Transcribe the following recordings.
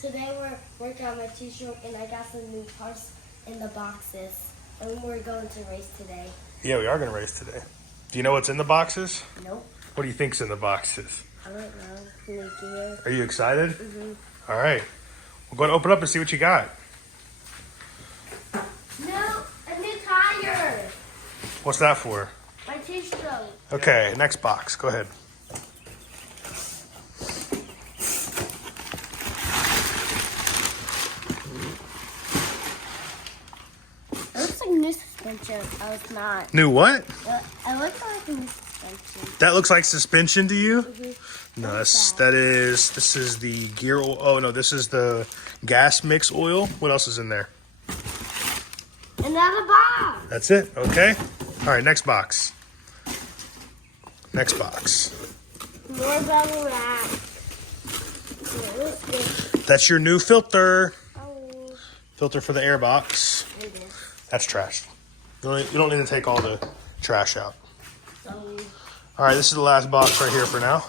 Today we're working on my t-shirt and I got some new parts in the boxes. And we're going to race today. Yeah, we are going to race today. Do you know what's in the boxes? Nope. What do you think's in the boxes? I don't know. Gear. Are you excited? Mm-hmm. All right. We'll go and open up and see what you got. No, a new tire. What's that for? My t-shirt. Okay, next box. Go ahead. It looks like new suspension. Oh, it's not. New what? It looks like new suspension. That looks like suspension to you? Mm-hmm. No, this is the gear oil. Oh, no, this is the gas mix oil. What else is in there? Another box. That's it? Okay. All right, next box. Next box. More bubble wrap. That's your new filter. Oh. Filter for the air box. And this. That's trash. You don't need to take all the trash out. So. All right, this is the last box right here for now.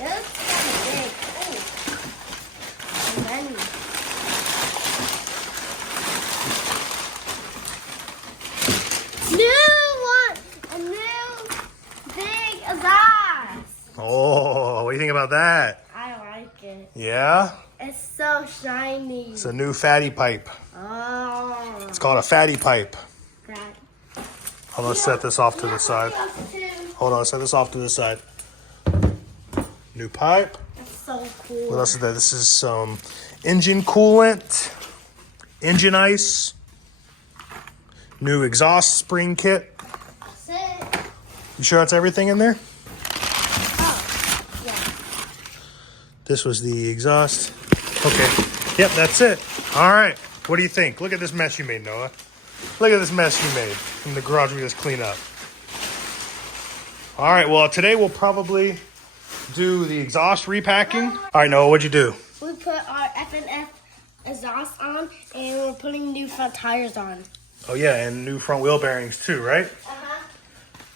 It looks kind of big. Oh. And then. New one! A new big exhaust! Oh, what do you think about that? I like it. Yeah? It's so shiny. It's a new fatty pipe. Oh. It's called a fatty pipe. That. Hold on, let's set this off to the side. Hold on, set this off to the side. New pipe. That's so cool. What else is that? This is some engine coolant, engine ice, new exhaust spring kit. That's it. You sure that's everything in there? Oh, yeah. This was the exhaust. Okay. Yep, that's it. All right. What do you think? Look at this mess you made, Noah. Look at this mess you made in the garage we just cleaned up. All right. Well, today we'll probably do the exhaust repacking. All right, Noah, what'd you do? We put our F&F exhaust on and we're putting new front tires on. Oh, yeah, and new front wheel bearings too, right? Uh-huh.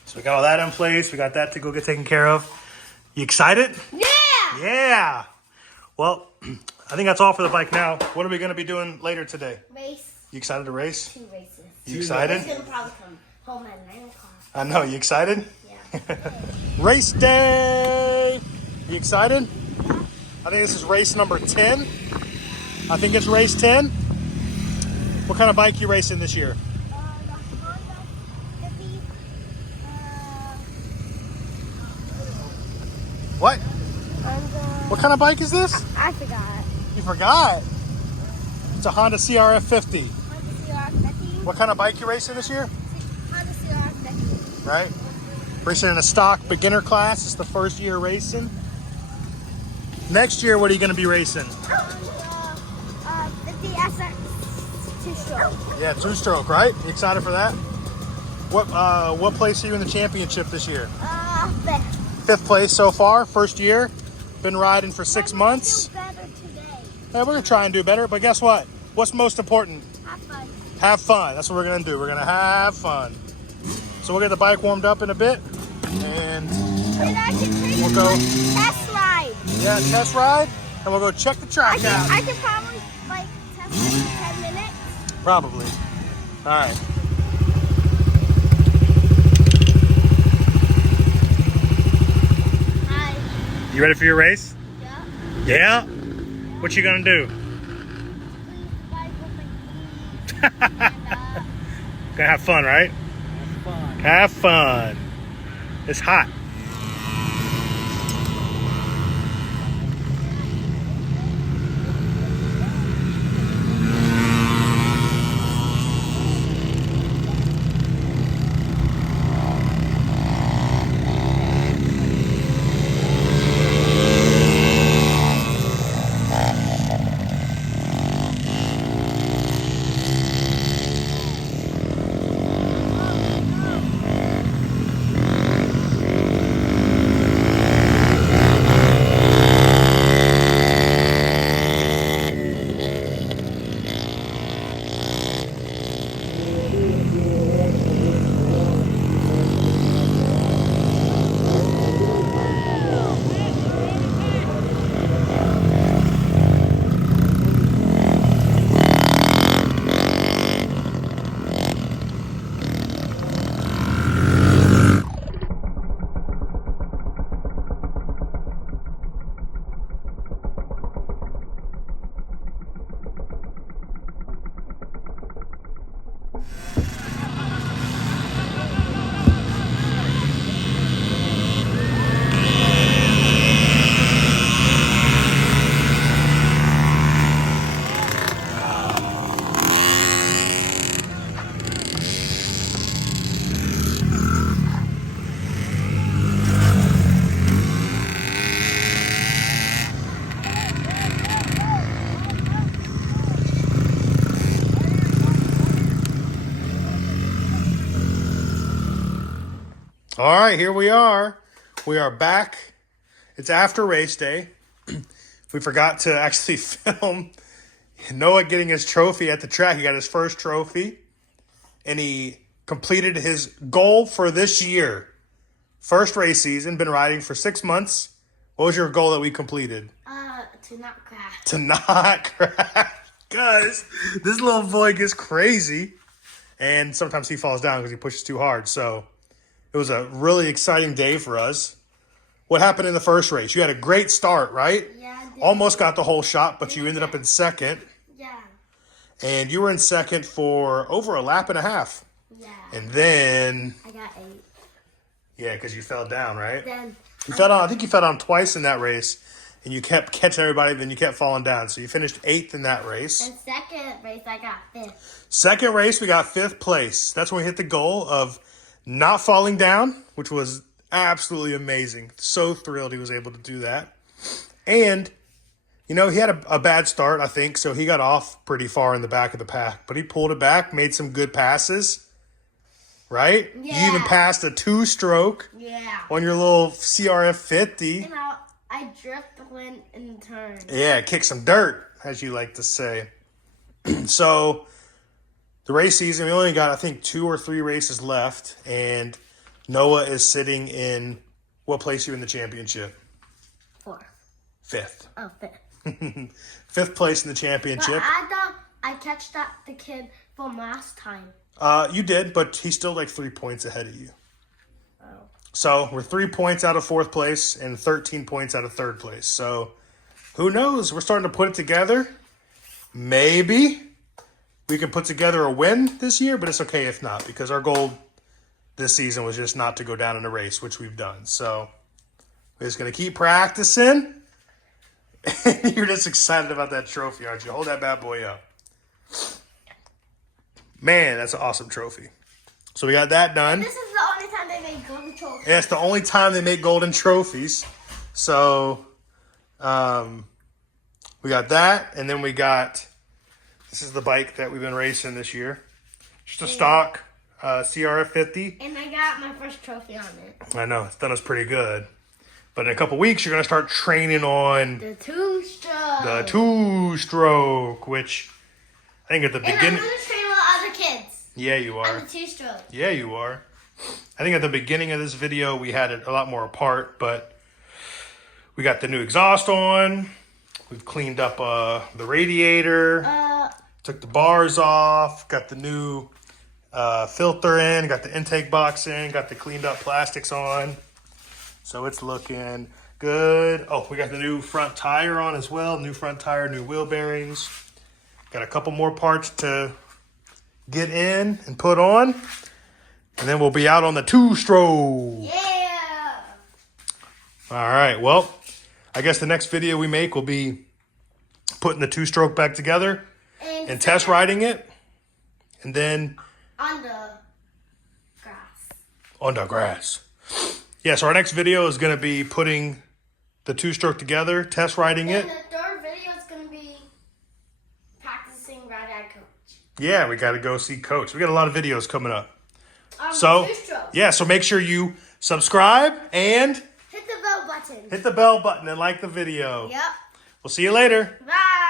So we got all that in place. We got that to go get taken care of. You excited? Yeah! Yeah. Well, I think that's all for the bike now. What are we going to be doing later today? Race. You excited to race? 2 races. You excited? He's gonna probably come home at 9 o'clock. I know. You excited? Yeah. Race day! You excited? I think this is race number 10. I think it's race 10. What kind of bike you racing this year? The Honda Civic. What? Honda. What kind of bike is this? I forgot. You forgot. It's a Honda CRF 50. Honda CRF 50. What kind of bike you racing this year? Honda CRF 50. Right? Racing in a stock beginner class. It's the first year racing. Next year, what are you going to be racing? 50 SX 2-stroke. Yeah, 2-stroke, right? You excited for that? What place are you in the championship this year? 5th. 5th place so far, first year. Been riding for 6 months. Do better today. Yeah, we're going to try and do better, but guess what? What's most important? Have fun. Have fun. That's what we're going to do. We're going to have fun. So we'll get the bike warmed up in a bit, and And I can take we'll go test ride. test ride, and we'll go check the track out. I can probably test it in 10 minutes. Probably. All right. Hi. You ready for your race? Yeah. Yeah? What you gonna do? Please bike with my feet. Gonna have fun, right? Have fun. It's hot. All right, here we are. We are back. It's after race day. We forgot to actually film Noah getting his trophy at the track. He got his first trophy, and he completed his goal for this year. First race season, been riding for 6 months. What was your goal that we completed? To not crash. To not crash. Guys, this little boy gets crazy. And sometimes he falls down because he pushes too hard. So it was a really exciting day for us. What happened in the first race? You had a great start, right? Yeah, I did. Almost got the whole shot, but you ended up in second. Yeah. And you were in second for over a lap and a half. Yeah. And then, I got 8. yeah, because you fell down, right? Then You fell down. I think you fell down twice in that race. And you kept catching everybody, then you kept falling down. So you finished 8th in that race. in second race, I got 5th. Second race, we got 5th place. That's when we hit the goal of not falling down, which was absolutely amazing. So thrilled he was able to do that. And, you know, he had a bad start, I think, so he got off pretty far in the back of the pack. But he pulled it back, made some good passes, right? Yeah. You even passed a 2-stroke Yeah. on your little CRF 50. You know, I drift, went, and turned. Yeah, kick some dirt, as you like to say. So, the race season, we only got, I think, 2 or 3 races left, and Noah is sitting in, what place are you in the championship? 4th. 5th. Oh, 5th. 5th place in the But championship. I thought I catched up the kid from last time. You did, but he's still like 3 points ahead of you. Oh. So, we're 3 points out of 4th place and 13 points out of 3rd place. So, who knows? We're starting to put it together. Maybe we can put together a win this year, but it's okay if not, because our goal this season was just not to go down in a race, which we've done. So we're just going to keep practicing. You're just excited about that trophy, aren't you? Hold that bad boy up. Man, that's an awesome trophy. So we got that done. This is the only time they made golden trophies. Yeah, it's the only time they make golden trophies. So we got that, and then we got, this is the bike that we've been racing this year. Just a stock CRF 50. And I got my first trophy on it. I know, it's done us pretty good. But in a couple weeks, you're going to start training on The 2-stroke. the 2-stroke, which I think at the And I'm beginning... going to train with other kids. Yeah, you On are. the 2-stroke. Yeah, you are. I think at the beginning of this video, we had it a lot more apart, but we got the new exhaust on. We've cleaned up the radiator. Took the bars off. Got the new filter in. Got the intake box in. Got the cleaned up plastics on. So it's looking good. Oh, we got the new front tire on as well. New front tire, new wheel bearings. Got a couple more parts to get in and put on. And then we'll be out on the 2-stroke. Yeah. All right. Well, I guess the next video we make will be putting the 2-stroke back together and test riding it. And then On the grass. on the grass. Yeah, so our next video is going to be putting the 2-stroke together, test riding it. And the third video is going to be practicing ride at coach. Yeah, we got to go see Coach. We got a lot of videos coming up. So, yeah, so make sure you subscribe and hit the bell button. hit the bell button and like the video. Yep. We'll see you later. Bye.